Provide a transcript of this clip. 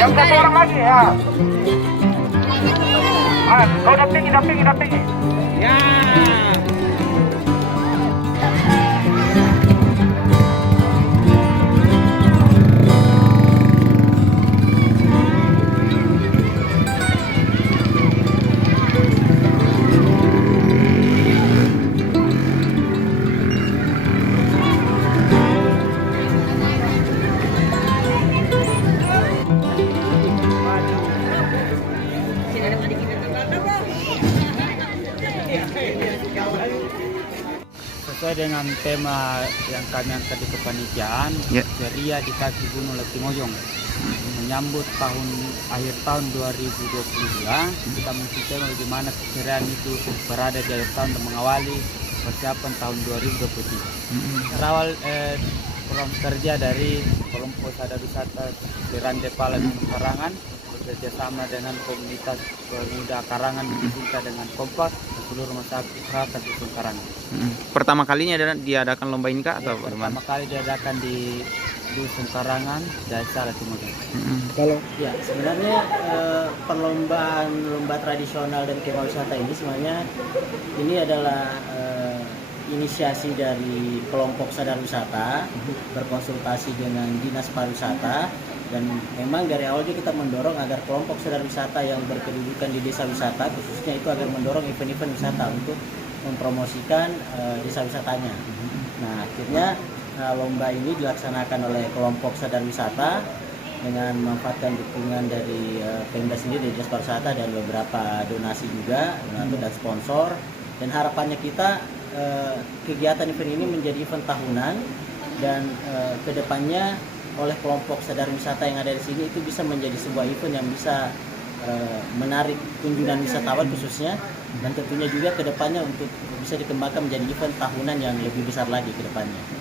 Yang satu orang lagi ya. Kau dampingi. Ya. Sesuai dengan tema yang kami angkat di kepanitiaan, ceria di kaki Gunung Latimojong, menyambut akhir tahun 2022, kita mengisi tema bagaimana keceriaan itu berada di akhir tahun dan mengawali persiapan tahun 2023. Berawal program kerja dari kelompok sadar wisata Serande Pala Gunung Karangan bekerjasama dengan komunitas pemuda Karangan kita dengan kompak seluruh masyarakat di Karangan. Pertama kalinya diadakan lomba ini Kak atau bagaimana? Pertama kali diadakan di Dusun Karangan, Desa Latimojong. Kalau ya sebenarnya perlombaan lomba tradisional dan kemah wisata ini sebenarnya ini adalah inisiasi dari kelompok sadar wisata berkonsultasi dengan Dinas Pariwisata, dan memang dari awal juga kita mendorong agar kelompok sadar wisata yang berkedudukan di desa wisata khususnya itu agar mendorong event-event wisata untuk mempromosikan desa wisatanya. Nah akhirnya lomba ini dilaksanakan oleh kelompok sadar wisata dengan memanfaatkan dukungan dari Pemda sendiri, dari Dinas Pariwisata dan beberapa donasi juga, donatur dan sponsor. Dan harapannya kita kegiatan event ini menjadi event tahunan dan kedepannya oleh kelompok sadar wisata yang ada di sini itu bisa menjadi sebuah event yang bisa menarik kunjungan wisatawan khususnya, dan tentunya juga kedepannya untuk bisa dikembangkan menjadi event tahunan yang lebih besar lagi ke depannya.